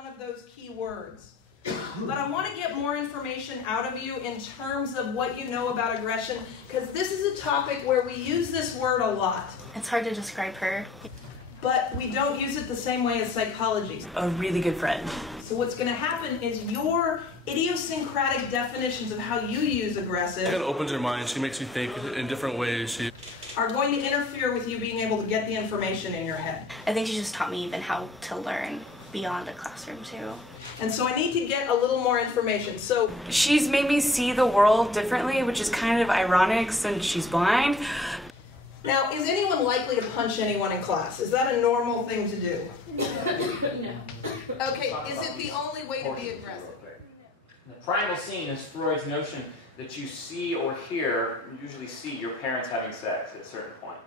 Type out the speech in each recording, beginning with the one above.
one of those key words. But I want to get more information out of you in terms of what you know about aggression, because this is a topic where we use this word a lot. It's hard to describe her. But we don't use it the same way as psychology. A really good friend. So what's going to happen is your idiosyncratic definitions of how you use aggressive It kind of opens your mind. She makes you think in different ways. She are going to interfere with you being able to get the information in your head. I think she just taught me even how to learn beyond the classroom too. And so I need to get a little more information. So She's made me see the world differently, which is kind of ironic since she's blind. now, is anyone likely to punch anyone in class? Is that a normal thing to do? No. Okay, is it the only way to be aggressive? The primal scene is Freud's notion that you see or hear, usually see, your parents having sex at a certain point.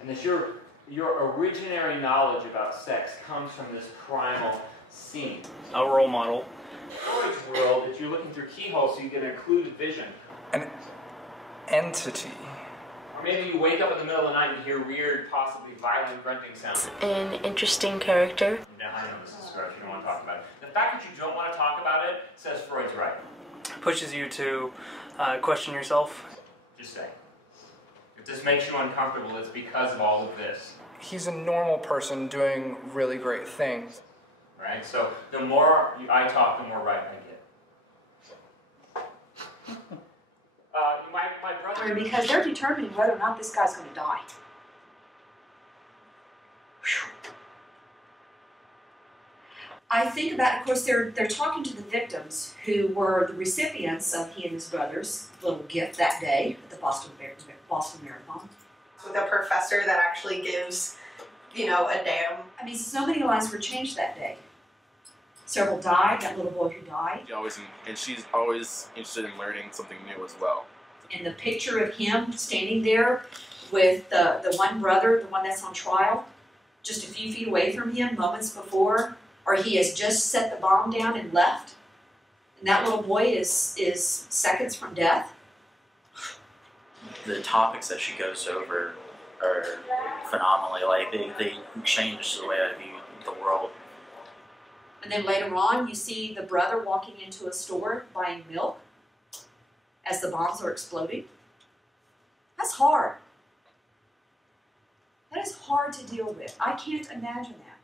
And that your originary knowledge about sex comes from this primal scene. A role model. In Freud's world, if you're looking through keyholes so you get an occluded vision. An entity. Or maybe you wake up in the middle of the night and you hear weird, possibly violent grunting sounds. An interesting character. Now, I know this is gross, you don't want to talk about it. The fact that you don't want to talk about it says Freud's right. Pushes you to question yourself. Just say. If this makes you uncomfortable, it's because of all of this. He's a normal person doing really great things. Right? So the more I talk, the more right I get. My brother... Because they're determining whether or not this guy's going to die. I think about, of course, they're talking to the victims who were the recipients of he and his brother's little gift that day at the Boston Marathon. With a professor that actually gives, a damn. I mean, so many lives were changed that day. Several died, that little boy who died. She's always interested in learning something new as well. And the picture of him standing there with the one brother, the one that's on trial, just a few feet away from him moments before, or he has just set the bomb down and left, and that little boy is seconds from death. The topics that she goes over are phenomenally, they change the way I view the world. And then later on, you see the brother walking into a store buying milk as the bombs are exploding. That's hard. That is hard to deal with. I can't imagine that.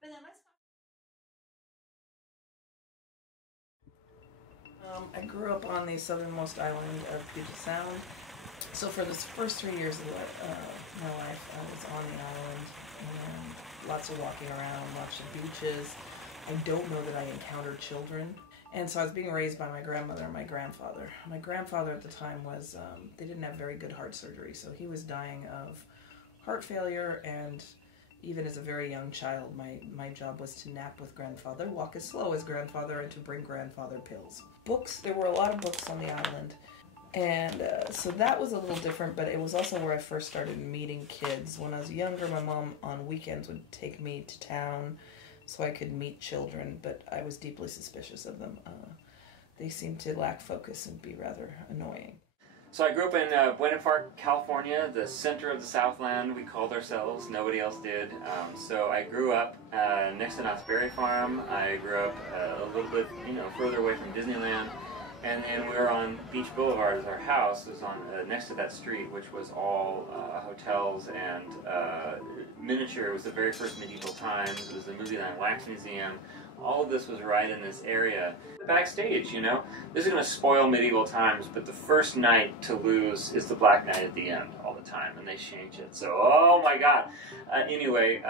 But then let's I grew up on the southernmost island of Puget Sound. So for the first 3 years of my life, I was on the island, and lots of walking around, lots of beaches. I don't know that I encountered children. And so I was being raised by my grandmother and my grandfather. My grandfather at the time was, they didn't have very good heart surgery, so he was dying of heart failure, and even as a very young child, my job was to nap with grandfather, walk as slow as grandfather, and to bring grandfather pills. Books, there were a lot of books on the island. And so that was a little different, but it was also where I first started meeting kids. When I was younger, my mom on weekends would take me to town so I could meet children, but I was deeply suspicious of them. They seemed to lack focus and be rather annoying. So I grew up in Buena Park, California, the center of the Southland, we called ourselves. Nobody else did. So I grew up next to Knott's Berry Farm. I grew up a little bit, further away from Disneyland. And then we were on Beach Boulevard as our house was on next to that street, which was all hotels and miniature. It was the very first medieval times. It was the Movieland Wax Museum. All of this was right in this area. Backstage, this is going to spoil medieval times, but the first night to lose is the Black Night at the end all the time, and they change it. So, oh my God. Anyway,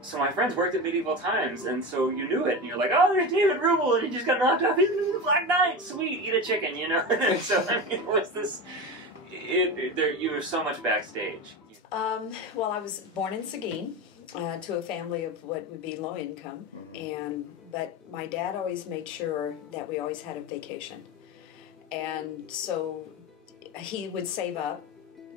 so my friends worked at Medieval Times, and so you knew it, and you're like, oh, there's David Rubel, and he just got knocked off. He's in the Black Knight. Sweet, eat a chicken, And so, I mean, what's this? You were so much backstage. well, I was born in Seguin to a family of what would be low income, but my dad always made sure that we always had a vacation. And so he would save up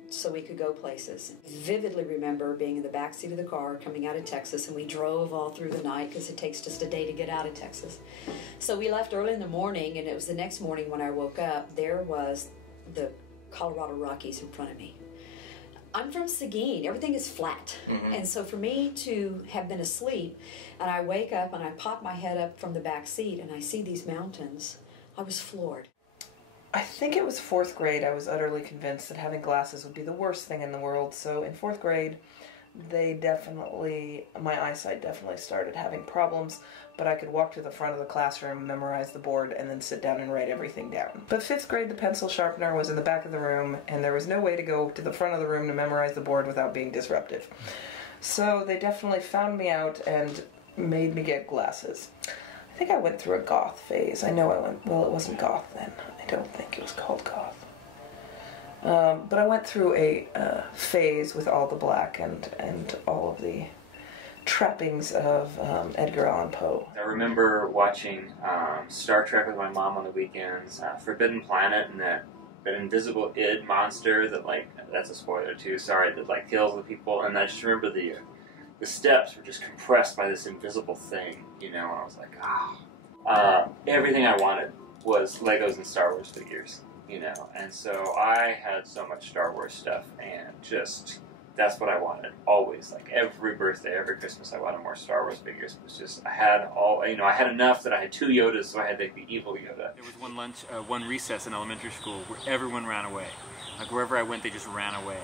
so we could go places. I vividly remember being in the back seat of the car coming out of Texas, and we drove all through the night because it takes just a day to get out of Texas. So we left early in the morning, and it was the next morning when I woke up, there was the Colorado Rockies in front of me. I'm from Seguin. Everything is flat. And so for me to have been asleep and I wake up and I pop my head up from the back seat and I see these mountains, I was floored. I think it was 4th grade. I was utterly convinced that having glasses would be the worst thing in the world. So in 4th grade, my eyesight definitely started having problems, but I could walk to the front of the classroom, memorize the board, and then sit down and write everything down. But 5th grade, the pencil sharpener was in the back of the room, and there was no way to go to the front of the room to memorize the board without being disruptive. So they definitely found me out and made me get glasses. I think I went through a goth phase. I know I went, well, it wasn't goth then. I don't think it was called goth. But I went through a phase with all the black and all of the trappings of Edgar Allan Poe. I remember watching Star Trek with my mom on the weekends, Forbidden Planet, and that invisible id monster that, like, that's a spoiler too, sorry, that like kills the people, and I just remember the steps were just compressed by this invisible thing, you know, and I was like, everything I wanted was Legos and Star Wars figures. You know, and so I had so much Star Wars stuff, and just, that's what I wanted, always. Like, every birthday, every Christmas, I wanted more Star Wars figures. It was just, I had I had enough that I had 2 Yodas, so I had, like, the evil Yoda. There was one recess in elementary school where everyone ran away. Like, wherever I went, they just ran away.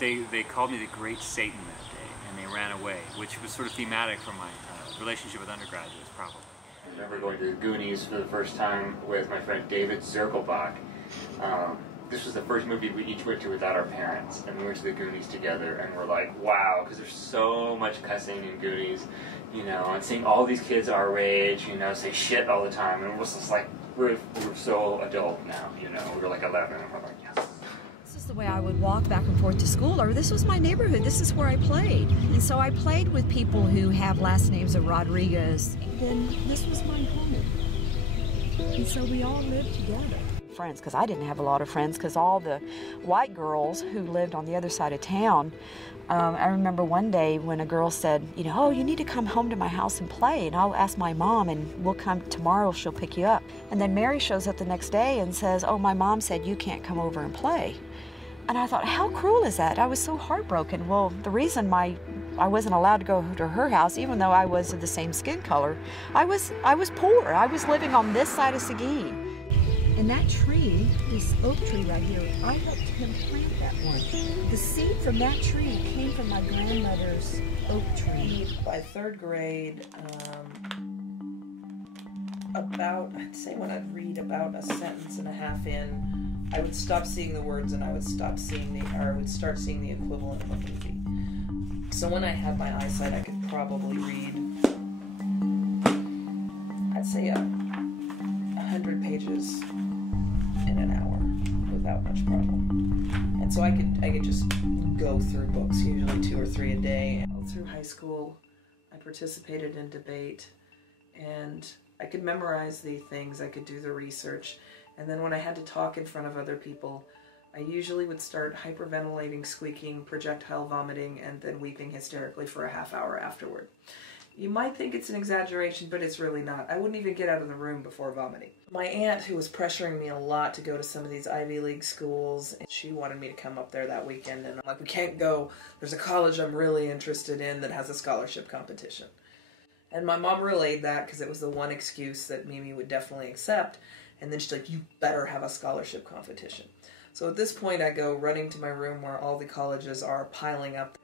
They called me the Great Satan that day, and they ran away, which was sort of thematic for my relationship with undergraduates, probably. I remember going to the Goonies for the first time with my friend David Soop. This was the first movie we each went to without our parents, and we went to the Goonies together, and we're like, wow, because there's so much cussing in Goonies, you know, and seeing all these kids our age, you know, say shit all the time, and it was just like, we're so adult now, you know, we were like 11, and we're like, yes. This is the way I would walk back and forth to school, or this was my neighborhood, this is where I played. And so I played with people who have last names of Rodriguez. Then this was my home. And so we all lived together. Friends, because I didn't have a lot of friends, because all the white girls who lived on the other side of town, I remember one day when a girl said, you know, oh, you need to come home to my house and play, and I'll ask my mom, and we'll come tomorrow, she'll pick you up. And then Mary shows up the next day and says, oh, my mom said you can't come over and play. And I thought, how cruel is that? I was so heartbroken. Well, the reason I wasn't allowed to go to her house, even though I was of the same skin color, I was poor. I was living on this side of Seguin. And that tree, this oak tree right here, I helped him plant that one. The seed from that tree came from my grandmother's oak tree. By 3rd grade, I'd say when I'd read about a sentence and a half in, I would stop seeing the words and I would start seeing the equivalent of a movie. So when I had my eyesight, I could probably read, I'd say 100 pages in an hour without much problem. And so I could just go through books, usually 2 or 3 a day. All through high school, I participated in debate, and I could memorize the things, I could do the research. And then when I had to talk in front of other people, I usually would start hyperventilating, squeaking, projectile vomiting, and then weeping hysterically for a half hour afterward. You might think it's an exaggeration, but it's really not. I wouldn't even get out of the room before vomiting. My aunt, who was pressuring me a lot to go to some of these Ivy League schools, she wanted me to come up there that weekend, and I'm like, we can't go. There's a college I'm really interested in that has a scholarship competition. And my mom relayed that because it was the one excuse that Mimi would definitely accept. And then she's like, you better have a scholarship competition. So at this point, I go running to my room where all the colleges are piling up.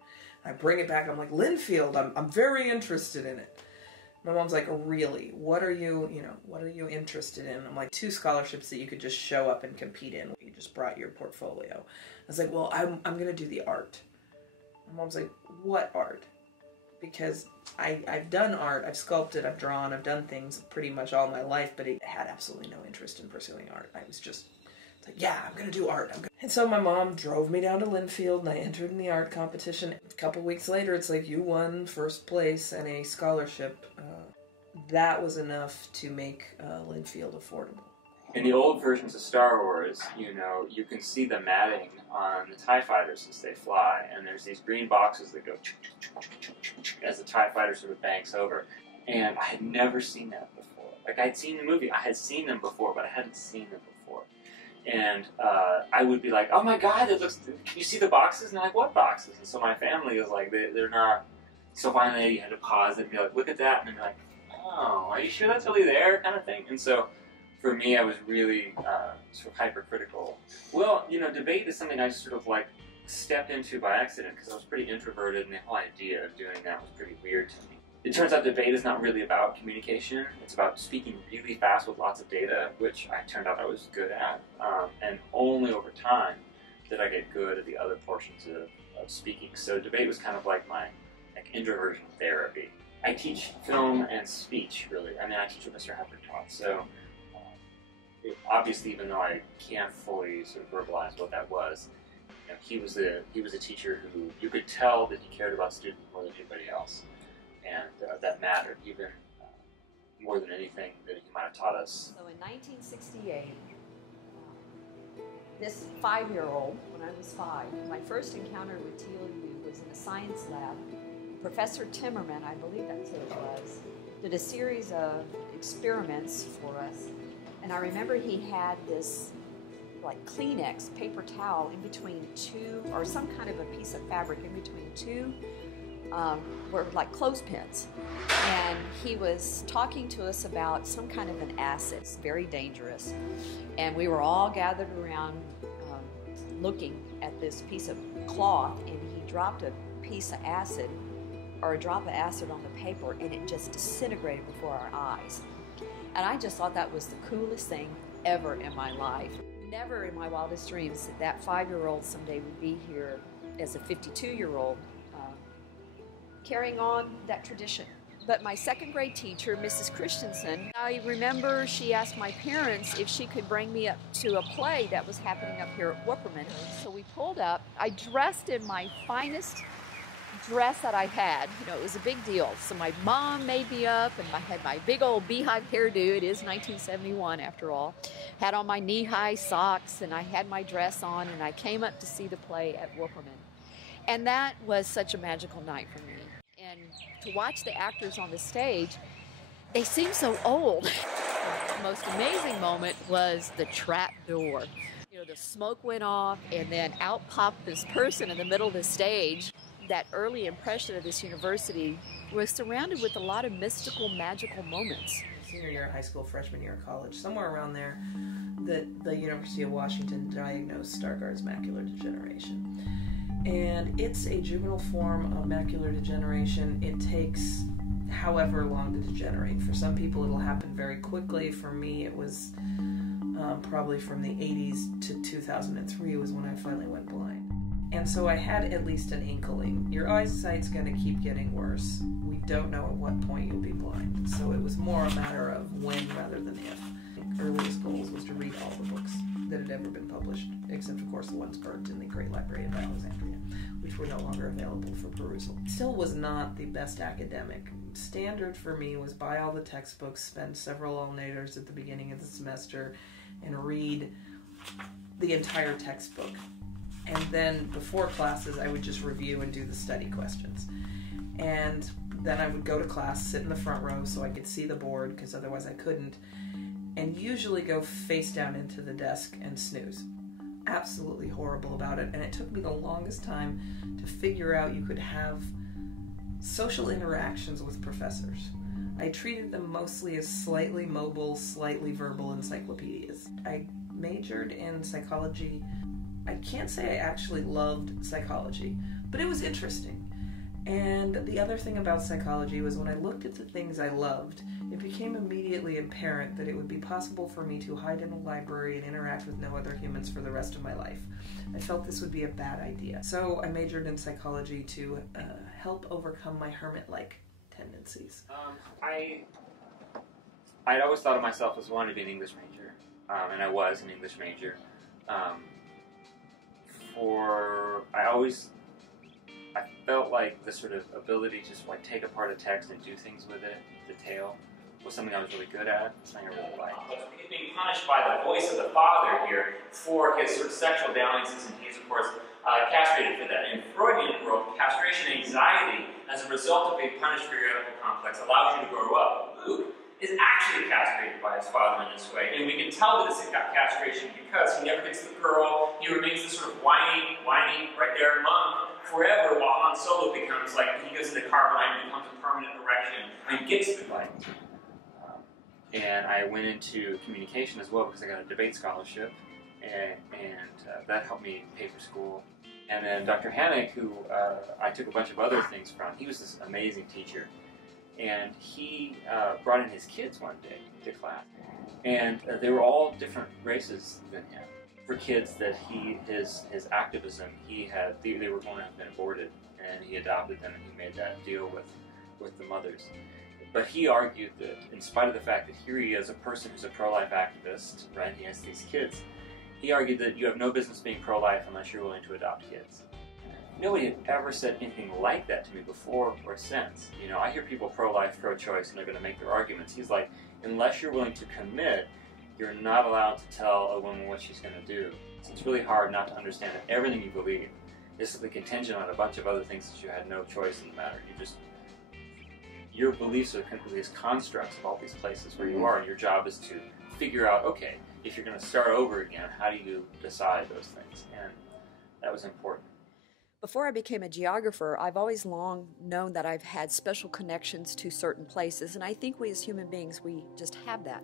I bring it back. I'm like, Linfield, I'm very interested in it. My mom's like, oh, really? What are you interested in? I'm like, 2 scholarships that you could just show up and compete in. You just brought your portfolio. I was like, well, I'm going to do the art. My mom's like, what art? Because I've done art, I've sculpted, I've drawn, I've done things pretty much all my life, but I had absolutely no interest in pursuing art. I was just like, yeah, I'm going to do art. And so my mom drove me down to Linfield, and I entered in the art competition. A couple weeks later, it's like, you won 1st place and a scholarship. That was enough to make Linfield affordable. In the old versions of Star Wars, you know, you can see the matting on the TIE fighters as they fly, and there's these green boxes that go as the TIE fighter sort of banks over. And I had never seen that before. Like, I'd seen the movie, I had seen them before, but I hadn't seen them before. And I would be like, oh my God, it looks, can you see the boxes? And they're like, what boxes? And so my family is like, they're not. So finally you had to pause it and be like, look at that. And they're like, oh, are you sure that's really there? Kind of thing. And so for me, I was really sort of hypercritical. Well, you know, debate is something I just sort of like stepped into by accident because I was pretty introverted and the whole idea of doing that was pretty weird to me. It turns out debate is not really about communication. It's about speaking really fast with lots of data, which I turned out I was good at. And only over time did I get good at the other portions of speaking. So debate was kind of like my introversion therapy. I teach film and speech, really. I mean, I teach what Mr. Hepburn taught. So obviously, even though I can't fully sort of verbalize what that was, you know, he was a teacher who you could tell that he cared about students more than anybody else. And that mattered even more than anything that he might have taught us. So in 1968, this 5-year-old, when I was 5, my first encounter with TLU was in a science lab. Professor Timmerman, I believe that's who it was, did a series of experiments for us. And I remember he had this like Kleenex paper towel in between two, or some kind of a piece of fabric in between two were like clothespins, and he was talking to us about some kind of an acid. It's very dangerous, and we were all gathered around looking at this piece of cloth, and he dropped a piece of acid, or a drop of acid on the paper, and it just disintegrated before our eyes. And I just thought that was the coolest thing ever in my life. Never in my wildest dreams that 5-year-old someday would be here as a 52-year-old carrying on that tradition. But my second grade teacher, Mrs. Christensen, I remember she asked my parents if she could bring me up to a play that was happening up here at Whooperman. So we pulled up. I dressed in my finest dress that I had. You know, it was a big deal. So my mom made me up, and I had my big old beehive hairdo. It is 1971 after all. Had on my knee-high socks, and I had my dress on, and I came up to see the play at Whooperman. And that was such a magical night for me. And to watch the actors on the stage, they seemed so old. The most amazing moment was the trap door. You know, the smoke went off, and then out popped this person in the middle of the stage. That early impression of this university was surrounded with a lot of mystical, magical moments. Senior year of high school, freshman year of college, somewhere around there, the University of Washington diagnosed Stargardt's macular degeneration. And it's a juvenile form of macular degeneration. It takes however long to degenerate. For some people it'll happen very quickly. For me it was probably from the 80s to 2003 was when I finally went blind. And so I had at least an inkling. Your eyesight's going to keep getting worse. We don't know at what point you'll be blind. So it was more a matter of when rather than if. Earliest goals was to read all the books that had ever been published, except of course the ones burnt in the Great Library of Alexandria, which were no longer available for perusal. Still was not the best academic. Standard for me was buy all the textbooks, spend several all-nighters at the beginning of the semester, and read the entire textbook. And then before classes I would just review and do the study questions. And then I would go to class, sit in the front row so I could see the board, because otherwise I couldn't, and usually go face down into the desk and snooze. Absolutely horrible about it, and it took me the longest time to figure out you could have social interactions with professors. I treated them mostly as slightly mobile, slightly verbal encyclopedias. I majored in psychology. I can't say I actually loved psychology, but it was interesting. And the other thing about psychology was when I looked at the things I loved, it became immediately apparent that it would be possible for me to hide in a library and interact with no other humans for the rest of my life. I felt this would be a bad idea. So I majored in psychology to help overcome my hermit-like tendencies. I'd always thought of myself as wanting to be an English major, and I was an English major. I felt like the sort of ability to just like take apart a text and do things with it, detail, was something I was really good at, something I really liked. He's being punished by the voice of the father here for his sort of sexual dalliances, and he's of course castrated for that. In Freudian world, castration anxiety as a result of being punished for your Oedipal complex allows you to grow up. Luke is actually castrated by his father in this way. And we can tell that it's a castration because he never gets the pearl. He remains this sort of whiny, right there, monk forever, while Han Solo becomes like, he goes into carbonite and becomes a permanent erection and gets the light. And I went into communication as well because I got a debate scholarship, and that helped me pay for school. And then Dr. Hannock, who I took a bunch of other things from, he was this amazing teacher. And he brought in his kids one day to class. And they were all different races than him. For kids that his activism, they were going to have been aborted, and he adopted them and he made that deal with the mothers. But he argued that in spite of the fact that here he is, a person who's a pro-life activist, right, he has these kids, he argued that you have no business being pro-life unless you're willing to adopt kids. Nobody had ever said anything like that to me before or since. You know, I hear people pro-life, pro-choice, and they're going to make their arguments. He's like, unless you're willing to commit, you're not allowed to tell a woman what she's going to do. So it's really hard not to understand that everything you believe is simply contingent on a bunch of other things that you had no choice in the matter. Your beliefs are completely as constructs of all these places where you are, and your job is to figure out, okay, if you're going to start over again, how do you decide those things? And that was important. Before I became a geographer, I've always long known that I've had special connections to certain places, and I think we as human beings, we just have that.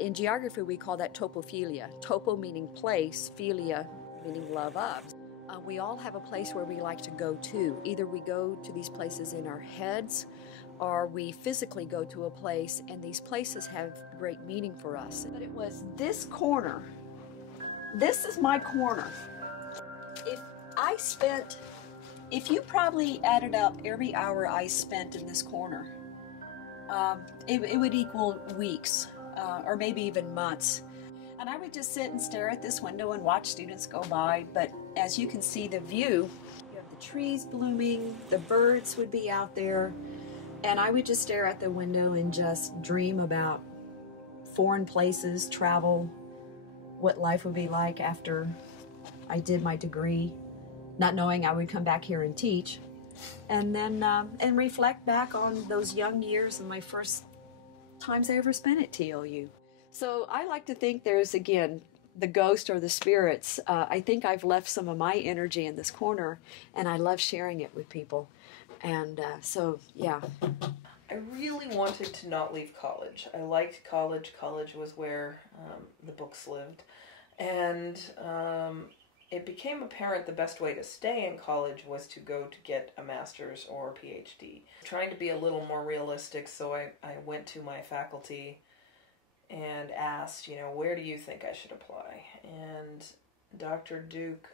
In geography, we call that topophilia. Topo meaning place, philia meaning love of. We all have a place where we like to go to. Either we go to these places in our heads, or we physically go to a place, and these places have great meaning for us. But it was this corner. This is my corner. If you probably added up every hour I spent in this corner, it would equal weeks, or maybe even months. And I would just sit and stare at this window and watch students go by, but as you can see the view, you have the trees blooming, the birds would be out there, and I would just stare at the window and just dream about foreign places, travel, what life would be like after I did my degree, not knowing I would come back here and teach, and then and reflect back on those young years and my first times I ever spent at TLU. So I like to think there's, again, the ghost or the spirits. I think I've left some of my energy in this corner, and I love sharing it with people. And so, yeah. I really wanted to not leave college. I liked college. College was where the books lived. And it became apparent the best way to stay in college was to go to get a master's or a PhD. Trying to be a little more realistic, so I went to my faculty and asked, where do you think I should apply? And Dr. Duke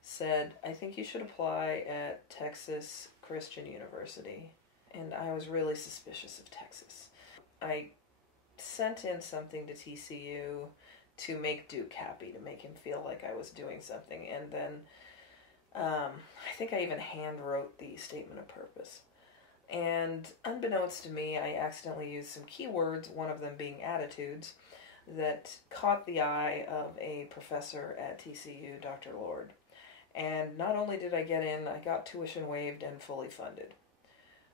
said, I think you should apply at Texas Christian University. And I was really suspicious of Texas. I sent in something to TCU to make Duke happy, to make him feel like I was doing something. And then I think I even hand wrote the statement of purpose. And unbeknownst to me, I accidentally used some keywords, one of them being attitudes, that caught the eye of a professor at TCU, Dr. Lord. And not only did I get in, I got tuition waived and fully funded,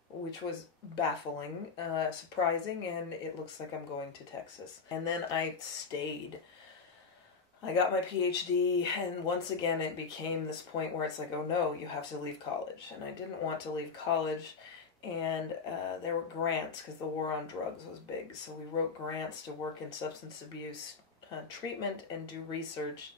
which was baffling, surprising, and it looks like I'm going to Texas. And then I stayed. I got my PhD, and once again it became this point where it's like, oh no, you have to leave college. And I didn't want to leave college, and there were grants, because the war on drugs was big. So we wrote grants to work in substance abuse treatment and do research.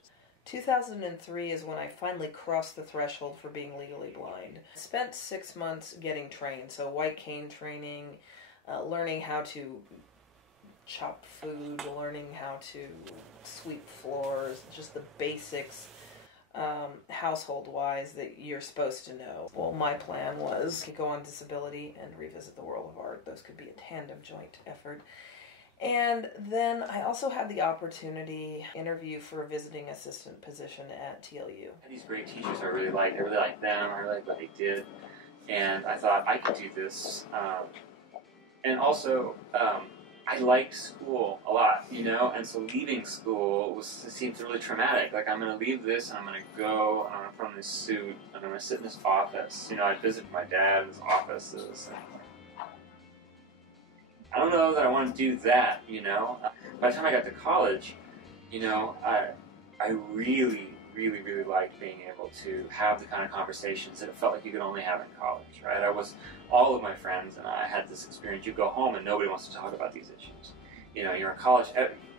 2003 is when I finally crossed the threshold for being legally blind. Spent 6 months getting trained, so white cane training, learning how to chop food, learning how to sweep floors, just the basics, household-wise, that you're supposed to know. Well, my plan was to go on disability and revisit the world of art. Those could be a tandem joint effort. And then I also had the opportunity to interview for a visiting assistant position at TLU. These great teachers I really liked. I really liked them. I really liked what they did. And I thought I could do this. And also, I liked school a lot, and so leaving school seemed really traumatic. Like, I'm going to leave this, and I'm going to go, and I'm going to put on this suit, and I'm going to sit in this office. I'd visit my dad in his offices. And I don't know that I want to do that, you know. By the time I got to college, you know, I really liked being able to have the kind of conversations that it felt like you could only have in college, right? All of my friends and I had this experience. You go home and nobody wants to talk about these issues. You know, you're in college,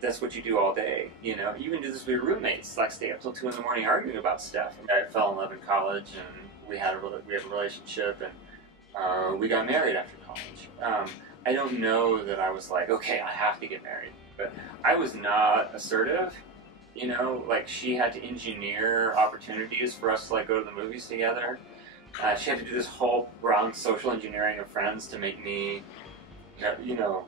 that's what you do all day. You know, you even do this with your roommates, like stay up till 2 in the morning arguing about stuff. I fell in love in college, and we had a relationship, and we got married after college. I don't know that I was like, okay, I have to get married, but I was not assertive. You know, like she had to engineer opportunities for us to like go to the movies together. She had to do this whole round social engineering of friends to make me, you know,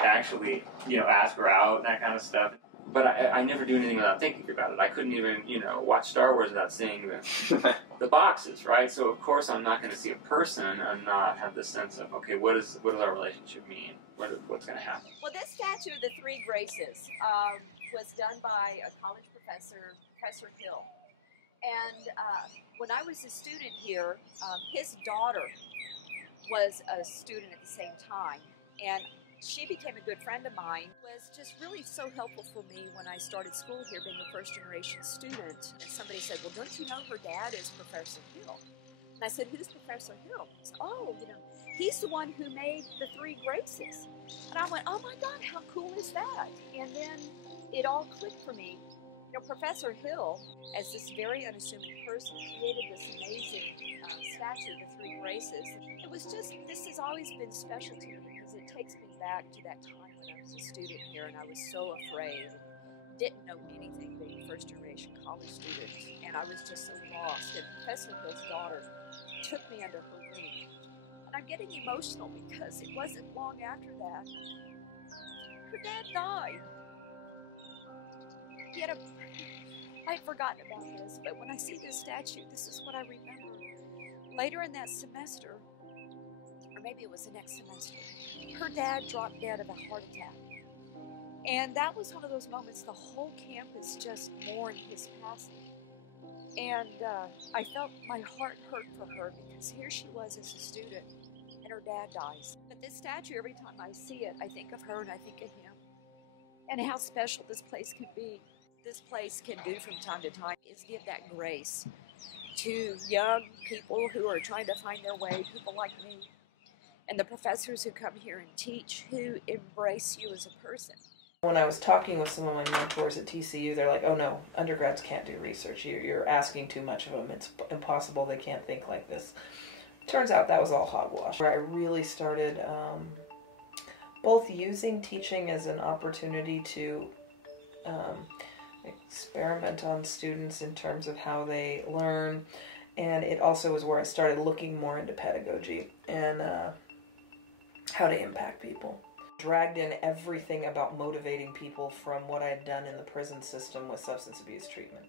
actually, you know, ask her out and that kind of stuff. But I never do anything without thinking about it. I couldn't even, you know, watch Star Wars without seeing the boxes, right? So of course I'm not going to see a person and not have this sense of, okay, what does our relationship mean? What's going to happen? Well, this statue of the Three Graces was done by a college professor, Professor Hill. And when I was a student here, his daughter was a student at the same time. And she became a good friend of mine, was just really so helpful for me when I started school here, being a first-generation student. And somebody said, well, don't you know her dad is Professor Hill? And I said, who's Professor Hill? He said, oh, you know, he's the one who made the Three Graces. And I went, oh my God, how cool is that? And then it all clicked for me. You know, Professor Hill, as this very unassuming person, created this amazing statue, the Three Graces. It was just, this has always been special to me because it takes me back to that time when I was a student here and I was so afraid and didn't know anything being a first-generation college student. And I was just so lost. And Professor Hill's daughter took me under her wing. And I'm getting emotional because it wasn't long after that her dad died. I had forgotten about this, but when I see this statue, this is what I remember. Later in that semester, or maybe it was the next semester, her dad dropped dead of a heart attack. And that was one of those moments the whole campus just mourned his passing. And I felt my heart hurt for her because here she was as a student, and her dad dies. But this statue, every time I see it, I think of her and I think of him. And how special this place can be. This place can do from time to time is give that grace to young people who are trying to find their way, people like me, and the professors who come here and teach, who embrace you as a person. When I was talking with some of my mentors at TCU, they're like, oh no, undergrads can't do research. You're asking too much of them. It's impossible. They can't think like this. Turns out that was all hogwash. Where I really started both using teaching as an opportunity to experiment on students in terms of how they learn, and it also was where I started looking more into pedagogy and how to impact people. Dragged in everything about motivating people from what I'd done in the prison system with substance abuse treatment,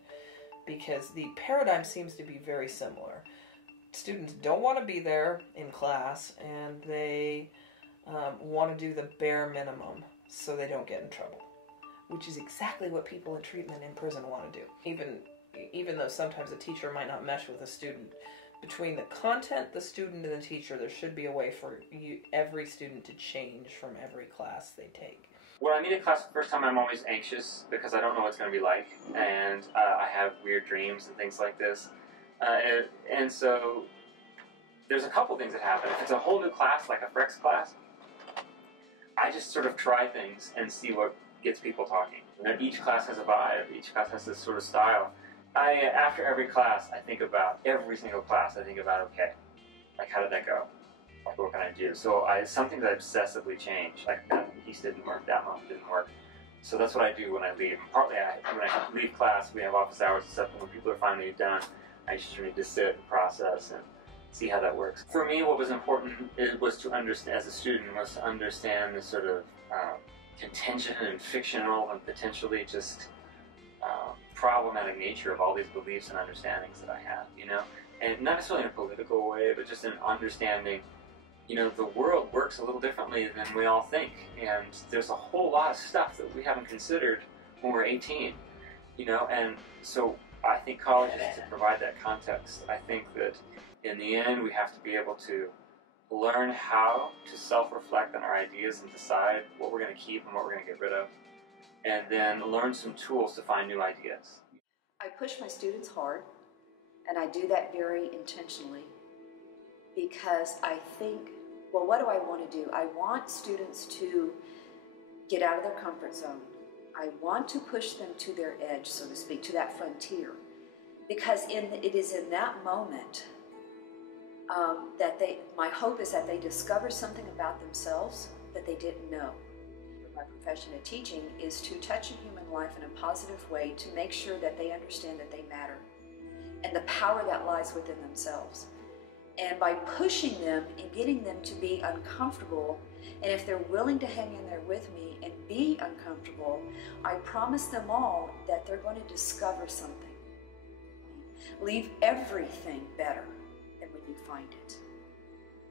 because the paradigm seems to be very similar. Students don't want to be there in class, and they want to do the bare minimum so they don't get in trouble, which is exactly what people in treatment in prison want to do. Even though sometimes a teacher might not mesh with a student, between the content, the student, and the teacher, there should be a way for every student to change from every class they take. When I meet a class for the first time, I'm always anxious because I don't know what it's going to be like, and I have weird dreams and things like this. And so there's a couple things that happen. If it's a whole new class, like a Frex class, I just sort of try things and see what gets people talking. And each class has a vibe, each class has this sort of style. After every class, I think about, every single class, I think about, okay, like how did that go? Like what can I do? So it's something that I obsessively change. Like that piece didn't work, that month didn't work. So that's what I do when I leave. And partly when I leave class, we have office hours and stuff, and when people are finally done, I just need to sit and process and see how that works. For me, what was important was to understand, as a student, was to understand the sort of contention and fictional and potentially just problematic nature of all these beliefs and understandings that I have, you know? And not necessarily in a political way, but just in understanding, you know, the world works a little differently than we all think. And there's a whole lot of stuff that we haven't considered when we're 18, you know? And so I think college is to provide that context. I think that in the end, we have to be able to learn how to self-reflect on our ideas and decide what we're going to keep and what we're going to get rid of, and then learn some tools to find new ideas. I push my students hard, and I do that very intentionally because I think, well, what do I want to do? I want students to get out of their comfort zone. I want to push them to their edge, so to speak, to that frontier, because it is in that moment that my hope is that they discover something about themselves that they didn't know. My profession of teaching is to touch a human life in a positive way to make sure that they understand that they matter and the power that lies within themselves. And by pushing them and getting them to be uncomfortable, and if they're willing to hang in there with me and be uncomfortable, I promise them all that they're going to discover something. Leave everything better than when you find it.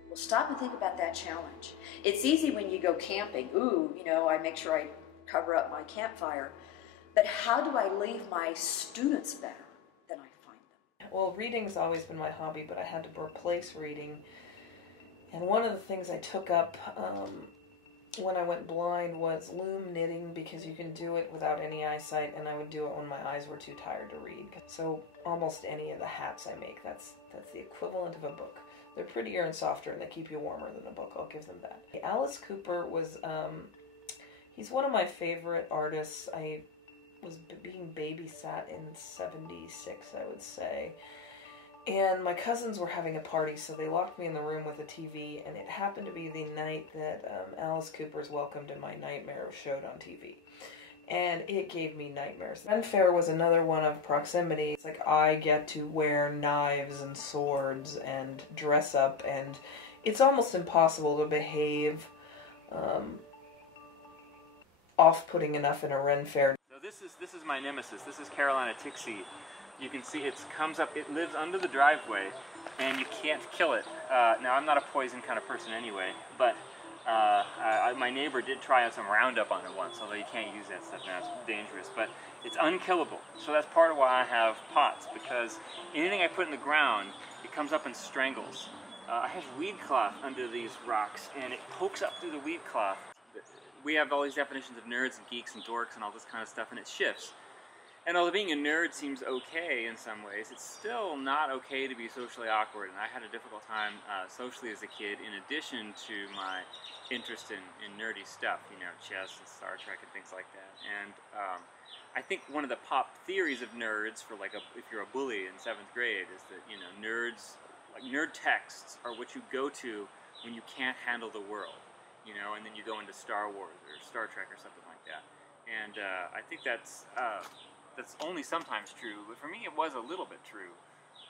Well, stop and think about that challenge. It's easy when you go camping. Ooh, you know, I make sure I cover up my campfire. But how do I leave my students better than I find them? Well, reading's always been my hobby, but I had to replace reading. And one of the things I took up when I went blind was loom knitting, because you can do it without any eyesight, and I would do it when my eyes were too tired to read. So almost any of the hats I make, that's the equivalent of a book. They're prettier and softer, and they keep you warmer than a book, I'll give them that. Alice Cooper was, he's one of my favorite artists. I was being babysat in 76, I would say. And my cousins were having a party, so they locked me in the room with a TV, and it happened to be the night that Alice Cooper's Welcome to My Nightmare showed on TV. And it gave me nightmares. Ren Fair was another one of proximity. It's like I get to wear knives and swords and dress up, and it's almost impossible to behave off-putting enough in a Ren Fair. So this is my nemesis. This is Carolina Tixie. You can see it comes up, it lives under the driveway, and you can't kill it. Now, I'm not a poison kind of person anyway, but my neighbor did try out some Roundup on it once, although you can't use that stuff now, it's dangerous, but it's unkillable. So that's part of why I have pots, because anything I put in the ground, it comes up and strangles. I have weed cloth under these rocks, and it pokes up through the weed cloth. We have all these definitions of nerds and geeks and dorks and all this kind of stuff, and it shifts. And although being a nerd seems okay in some ways, it's still not okay to be socially awkward. And I had a difficult time socially as a kid, in addition to my interest in nerdy stuff, you know, chess and Star Trek and things like that. And I think one of the pop theories of nerds, for like if you're a bully in 7th grade, is that, you know, nerds, like nerd texts are what you go to when you can't handle the world, you know, and then you go into Star Wars or Star Trek or something like that. And I think that's only sometimes true, but for me it was a little bit true.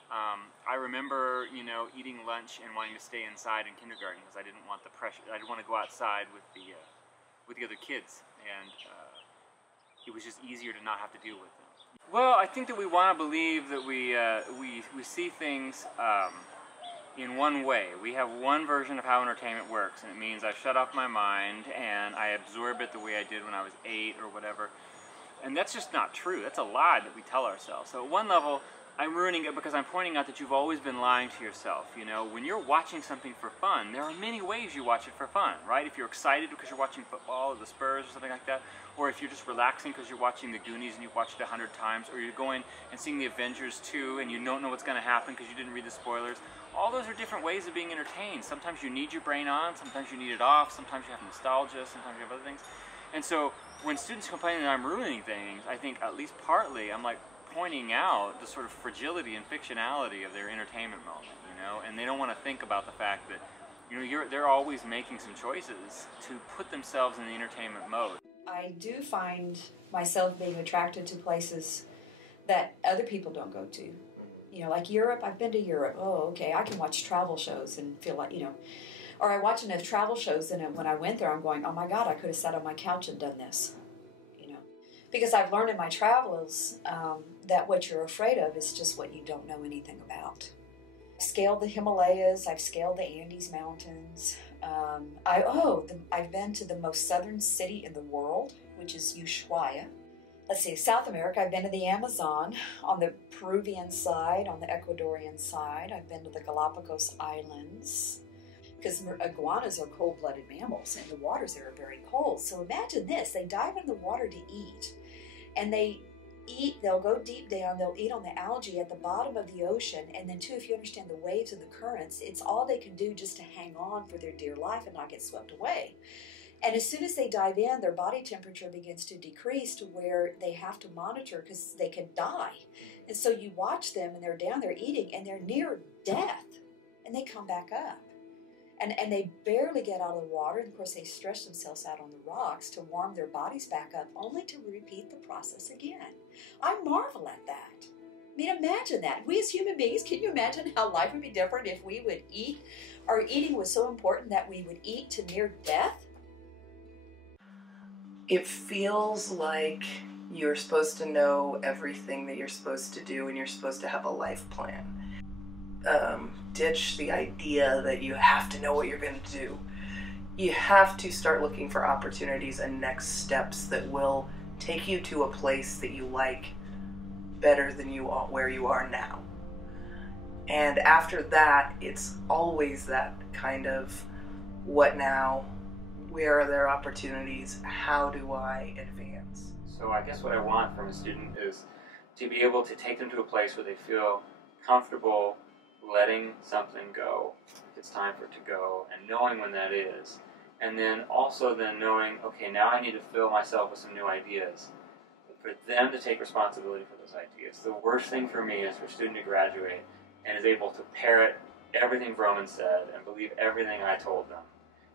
I remember, you know, eating lunch and wanting to stay inside in kindergarten because I didn't want the pressure. I didn't want to go outside with the other kids, and it was just easier to not have to deal with them. Well, I think that we want to believe that we see things in one way. We have one version of how entertainment works, and it means I shut off my mind and I absorb it the way I did when I was 8 or whatever. And that's just not true. That's a lie that we tell ourselves. So at one level, I'm ruining it because I'm pointing out that you've always been lying to yourself. You know, when you're watching something for fun, there are many ways you watch it for fun, right? If you're excited because you're watching football or the Spurs or something like that, or if you're just relaxing because you're watching The Goonies and you've watched it 100 times, or you're going and seeing The Avengers 2 and you don't know what's going to happen because you didn't read the spoilers. All those are different ways of being entertained. Sometimes you need your brain on, sometimes you need it off, sometimes you have nostalgia, sometimes you have other things. And so when students complain that I'm ruining things, I think at least partly I'm like pointing out the sort of fragility and fictionality of their entertainment moment, you know, and they don't want to think about the fact that, you know, they're always making some choices to put themselves in the entertainment mode. I do find myself being attracted to places that other people don't go to. You know, like Europe, I've been to Europe. Oh, okay, I can watch travel shows and feel like, you know, or I watch enough travel shows and when I went there, I'm going, oh my God, I could have sat on my couch and done this, you know. Because I've learned in my travels that what you're afraid of is just what you don't know anything about. I've scaled the Himalayas, I've scaled the Andes Mountains. I've been to the most southern city in the world, which is Ushuaia. Let's see, South America, I've been to the Amazon on the Peruvian side, on the Ecuadorian side. I've been to the Galapagos Islands. because iguanas are cold-blooded mammals, and the waters there are very cold. So imagine this: they dive in the water to eat, and they'll go deep down, they'll eat on the algae at the bottom of the ocean, and then too, if you understand the waves and the currents, it's all they can do just to hang on for their dear life and not get swept away. And as soon as they dive in, their body temperature begins to decrease to where they have to monitor because they can die. And so you watch them, and they're down there eating, and they're near death, and they come back up. And they barely get out of the water. And of course, they stretch themselves out on the rocks to warm their bodies back up, only to repeat the process again. I marvel at that. I mean, imagine that. We as human beings, can you imagine how life would be different if we would eat? Our eating was so important that we would eat to near death. It feels like you're supposed to know everything that you're supposed to do, and you're supposed to have a life plan. Ditch the idea that you have to know what you're going to do. You have to start looking for opportunities and next steps that will take you to a place that you like better than you are where you are now. And after that, it's always that kind of what now? Where are there opportunities? How do I advance? So I guess what I want from a student is to be able to take them to a place where they feel comfortable letting something go, if it's time for it to go, and knowing when that is. And then also then knowing, okay, now I need to fill myself with some new ideas. For them to take responsibility for those ideas. The worst thing for me is for a student to graduate and is able to parrot everything Roman said and believe everything I told them,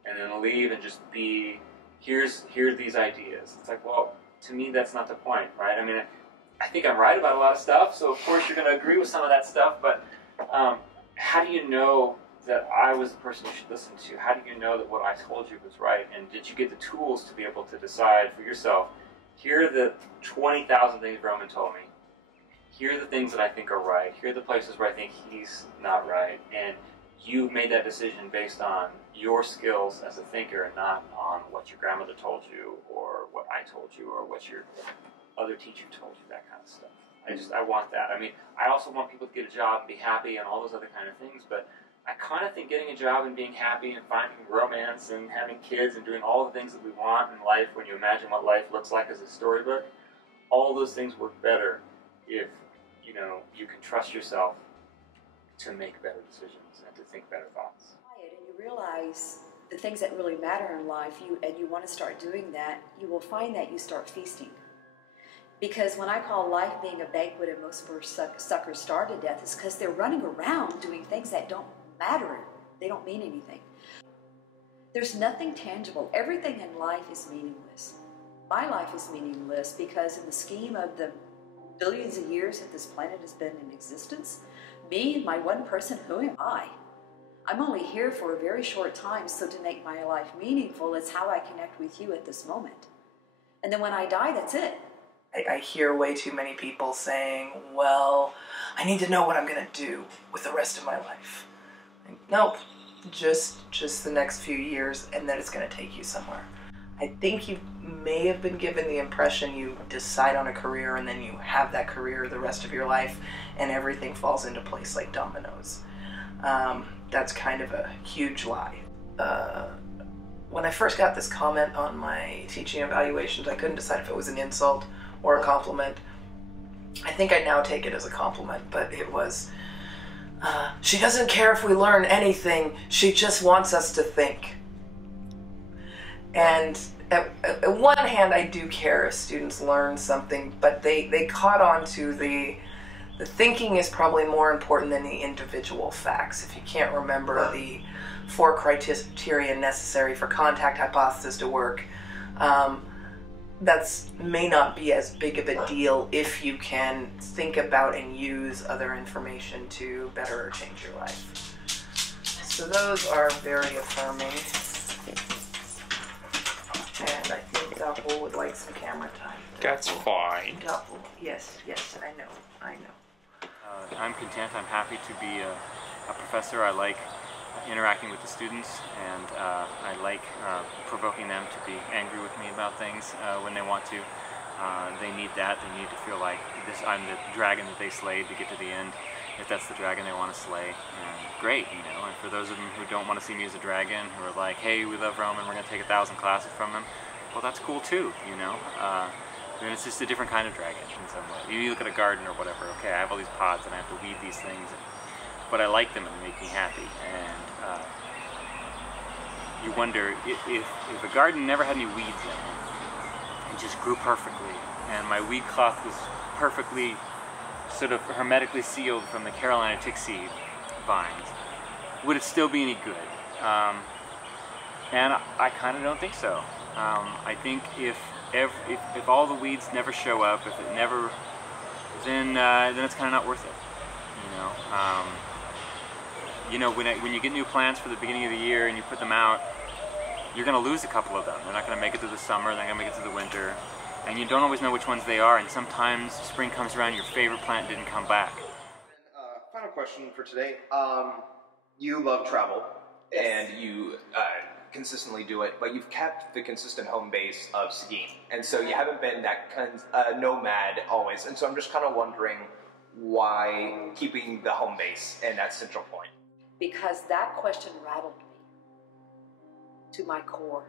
and then leave and just be, here are these ideas. It's like, well, to me that's not the point, right? I mean, I think I'm right about a lot of stuff, so of course you're going to agree with some of that stuff, but how do you know that I was the person you should listen to? How do you know that what I told you was right? And did you get the tools to be able to decide for yourself, here are the 20,000 things Roman told me. Here are the things that I think are right. Here are the places where I think he's not right. And you made that decision based on your skills as a thinker and not on what your grandmother told you or what I told you or what your other teacher told you, that kind of stuff. I want that. I mean, I also want people to get a job and be happy and all those other kind of things, but I kind of think getting a job and being happy and finding romance and having kids and doing all the things that we want in life, when you imagine what life looks like as a storybook, all those things work better if, you know, you can trust yourself to make better decisions and to think better thoughts. And you realize the things that really matter in life, and you want to start doing that, you will find that you start feasting. Because when I call life being a banquet and most poor suckers starve to death, it's because they're running around doing things that don't matter. They don't mean anything. There's nothing tangible. Everything in life is meaningless. My life is meaningless because in the scheme of the billions of years that this planet has been in existence, me, my one person, who am I? I'm only here for a very short time, so to make my life meaningful, it's how I connect with you at this moment. And then when I die, that's it. I hear way too many people saying, well, I need to know what I'm going to do with the rest of my life. Nope, just the next few years, and then it's going to take you somewhere. I think you may have been given the impression you decide on a career and then you have that career the rest of your life and everything falls into place like dominoes. That's kind of a huge lie. When I first got this comment on my teaching evaluations, I couldn't decide if it was an insult or a compliment. I think I now take it as a compliment, but it was, she doesn't care if we learn anything, she just wants us to think. And at one hand, I do care if students learn something, but they caught on to the thinking is probably more important than the individual facts. If you can't remember the 4 criteria necessary for contact hypothesis to work, that's may not be as big of a deal if you can think about and use other information to better or change your life. So those are very affirming. And I think Doppel would like some camera time. That's fine. Doppel, yes, I know. I'm content. I'm happy to be a professor. I like interacting with the students, and I like provoking them to be angry with me about things when they want to. They need that. They need to feel like I'm the dragon that they slayed to get to the end. if that's the dragon they want to slay, and great, you know. And for those of them who don't want to see me as a dragon, who are like, hey, we love Roman, we're going to take 1,000 classes from them, well, that's cool too, you know. And it's just a different kind of dragon in some way. You look at a garden or whatever, okay, I have all these pods and I have to weed these things, but I like them and they make me happy. And you wonder if a garden never had any weeds in it, it just grew perfectly, and my weed cloth was perfectly sort of hermetically sealed from the Carolina tickseed vines, would it still be any good? And I kind of don't think so. I think if all the weeds never show up, if it never, then it's kind of not worth it. You know, when you get new plants for the beginning of the year and you put them out, you're going to lose a couple of them. They're not going to make it through the summer, they're not going to make it through the winter, and you don't always know which ones they are. And sometimes spring comes around, your favorite plant didn't come back. Final question for today. You love travel, and you consistently do it, but you've kept the consistent home base of Seguin, and so you haven't been that nomad always. And so I'm just kind of wondering why keeping the home base and that central point. Because that question rattled me to my core.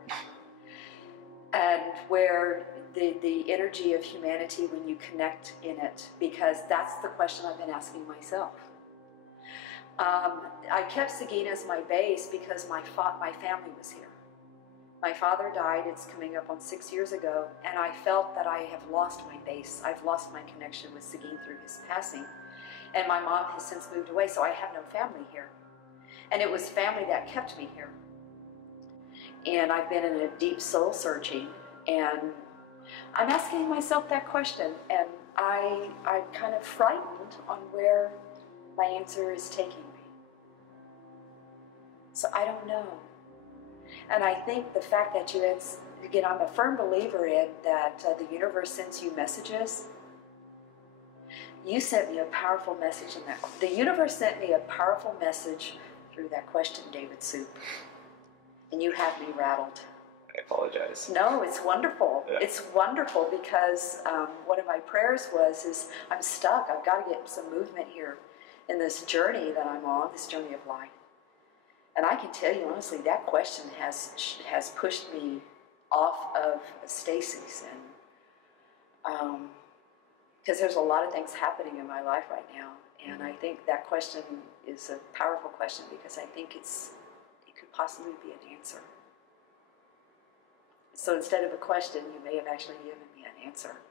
And where the energy of humanity when you connect in it, because that's the question I've been asking myself. I kept Seguin as my base because my family was here. My father died, it's coming up on 6 years ago, and I felt that I have lost my base. I've lost my connection with Seguin through his passing. And my mom has since moved away, so I have no family here. And it was family that kept me here. And I've been in a deep soul searching, and I'm asking myself that question, and I'm kind of frightened on where my answer is taking me. So I don't know. And I think the fact that again, I'm a firm believer in that the universe sends you messages. You sent me a powerful message in that. The universe sent me a powerful message through that question, David Soop. And you have me rattled. I apologize. No, it's wonderful. Yeah. It's wonderful because one of my prayers is I'm stuck. I've got to get some movement here in this journey that I'm on, this journey of life. And I can tell you honestly, that question has pushed me off of Stacy's, and because there's a lot of things happening in my life right now, and I think that question is a powerful question because I think it could possibly be an answer. So instead of a question, you may have actually given me an answer.